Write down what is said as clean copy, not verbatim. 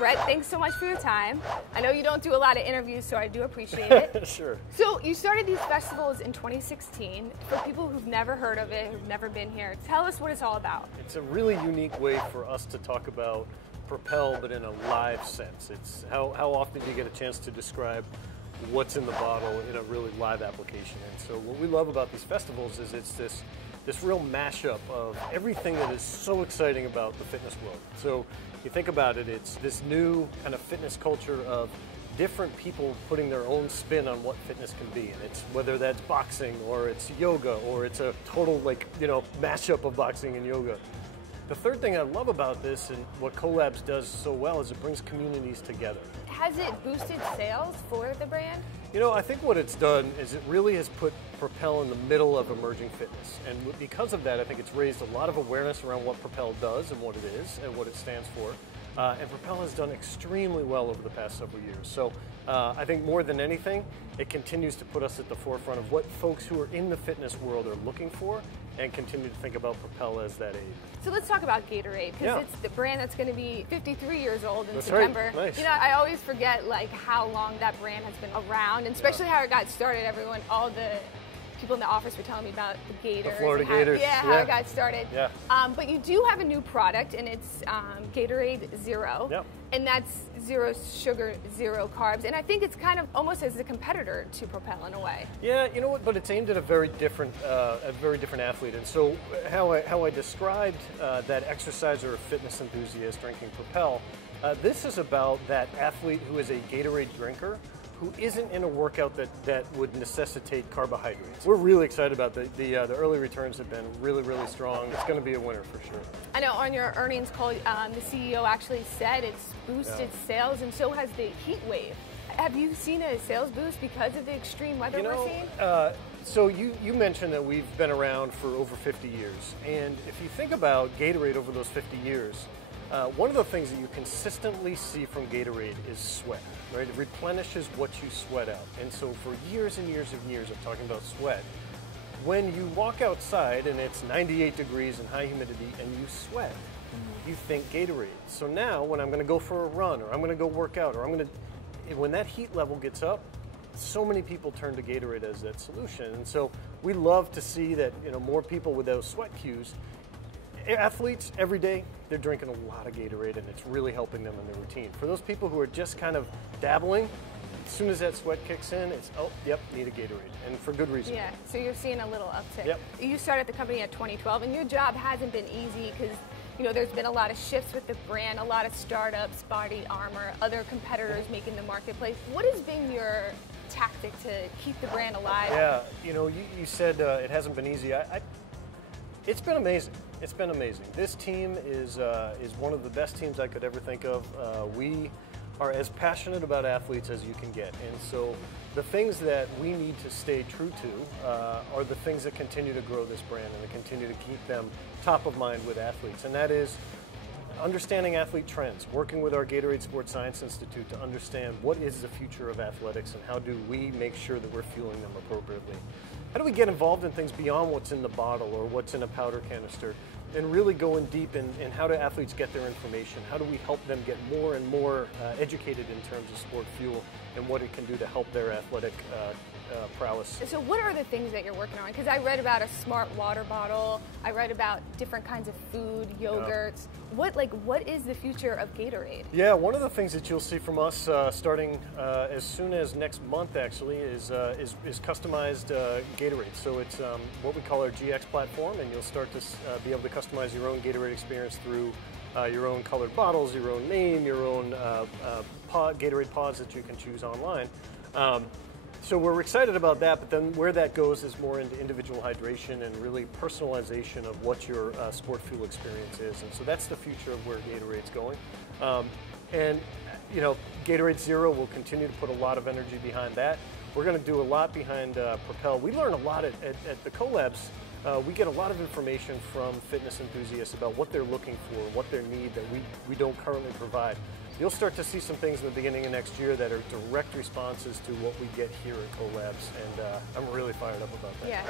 Brett, thanks so much for your time. I know you don't do a lot of interviews, so I do appreciate it. Sure. So you started these festivals in 2016. For people who've never heard of it, who've never been here, tell us what it's all about. It's a really unique way for us to talk about Propel, but in a live sense. It's how often do you get a chance to describe what's in the bottle in a really live application. And so what we love about these festivals is it's this real mashup of everything that is so exciting about the fitness world. So you think about it, it's this new kind of fitness culture of different people putting their own spin on what fitness can be. And it's whether that's boxing or it's yoga or it's a total mashup of boxing and yoga. The third thing I love about this and what Collabs does so well is it brings communities together. Has it boosted sales for the brand? I think what it's done is it really has put Propel in the middle of emerging fitness. And because of that, I think it's raised a lot of awareness around what Propel does and what it is and what it stands for. And Propel has done extremely well over the past several years. So I think more than anything, it continues to put us at the forefront of what folks who are in the fitness world are looking for and continue to think about Propel as that aid. So let's talk about Gatorade, because it's the brand that's going to be 53 years old in That's September. Right. Nice. I always forget how long that brand has been around, and especially how it got started. All the people in the office were telling me about the Gators. The Florida and Gators. How it got started. Yeah. But you do have a new product, and it's Gatorade Zero. Yep. And that's zero sugar, zero carbs. And I think it's kind of almost as a competitor to Propel in a way. Yeah, you know what? But it's aimed at a very different athlete. And so how I described that exerciser or fitness enthusiast drinking Propel, this is about that athlete who is a Gatorade drinker who isn't in a workout that would necessitate carbohydrates. We're really excited about the early returns have been really, really strong. It's going to be a winner for sure. I know on your earnings call, the CEO actually said it's boosted sales, and so has the heat wave. Have you seen a sales boost because of the extreme weather we're seeing? So you mentioned that we've been around for over 50 years. And if you think about Gatorade over those 50 years, one of the things that you consistently see from Gatorade is sweat, right? It replenishes what you sweat out. And so for years and years and years of talking about sweat, when you walk outside and it's 98 degrees and high humidity and you sweat, you think Gatorade. So now when I'm going to go for a run or I'm going to go work out or when that heat level gets up, so many people turn to Gatorade as that solution. And so we love to see that more people with those sweat cues. Athletes, every day, they're drinking a lot of Gatorade, and it's really helping them in their routine. For those people who are just kind of dabbling, as soon as that sweat kicks in, it's, need a Gatorade, and for good reason. Yeah, so you're seeing a little uptick. Yep. You started the company at 2012, and your job hasn't been easy because there's been a lot of shifts with the brand, a lot of startups, Body Armor, other competitors making the marketplace. What has been your tactic to keep the brand alive? Yeah, you said it hasn't been easy. It's been amazing. It's been amazing. This team is one of the best teams I could ever think of. We are as passionate about athletes as you can get. And so the things that we need to stay true to are the things that continue to grow this brand and that continue to keep them top of mind with athletes. And that is understanding athlete trends, working with our Gatorade Sports Science Institute to understand what is the future of athletics and how do we make sure that we're fueling them appropriately. How do we get involved in things beyond what's in the bottle or what's in a powder canister and really going deep in how do athletes get their information? How do we help them get more and more educated in terms of sport fuel and what it can do to help their athletic prowess? So what are the things that you're working on? Because I read about a smart water bottle. I read about different kinds of food, yogurts. Yeah. What is the future of Gatorade? Yeah, one of the things that you'll see from us starting as soon as next month actually is customized Gatorade. So it's what we call our GX platform, and you'll start to be able to customize your own Gatorade experience through your own colored bottles, your own name, your own Gatorade pods that you can choose online. So we're excited about that, but then where that goes is more into individual hydration and really personalization of what your sport fuel experience is. And so that's the future of where Gatorade's going. And Gatorade Zero will continue to put a lot of energy behind that. We're going to do a lot behind Propel. We learn a lot at the Collabs. We get a lot of information from fitness enthusiasts about what they're looking for, what their need that we don't currently provide. You'll start to see some things in the beginning of next year that are direct responses to what we get here at Collabs, and I'm really fired up about that. Yeah.